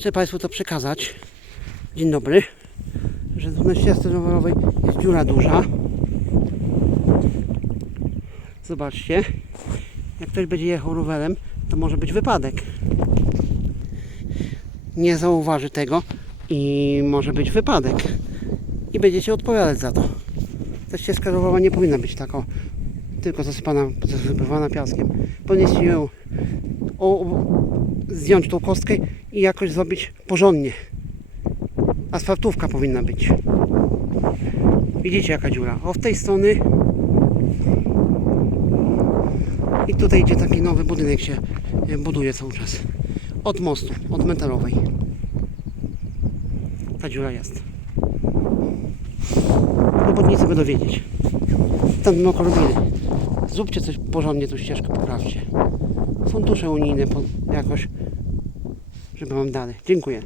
Chcę Państwu to przekazać. Dzień dobry. Że na ścieżce rowerowej jest dziura duża. Zobaczcie. Jak ktoś będzie jechał rowerem, to może być wypadek. Nie zauważy tego i może być wypadek. I będziecie odpowiadać za to. Ta ścieżka rowerowa nie powinna być tako tylko zasypana, zasypywana piaskiem. Powinniście ją o, zdjąć tą kostkę i jakoś zrobić porządnie. Asfaltówka powinna być. Widzicie jaka dziura? O w tej strony i tutaj idzie taki nowy budynek się e, buduje cały czas. Od mostu, od metalowej. Ta dziura jest. Robotnicy będą wiedzieć. Tam bym okorobili. Zróbcie coś porządnie, tą ścieżkę poprawcie. Fundusze unijne jakoś, żeby wam dali. Dziękuję.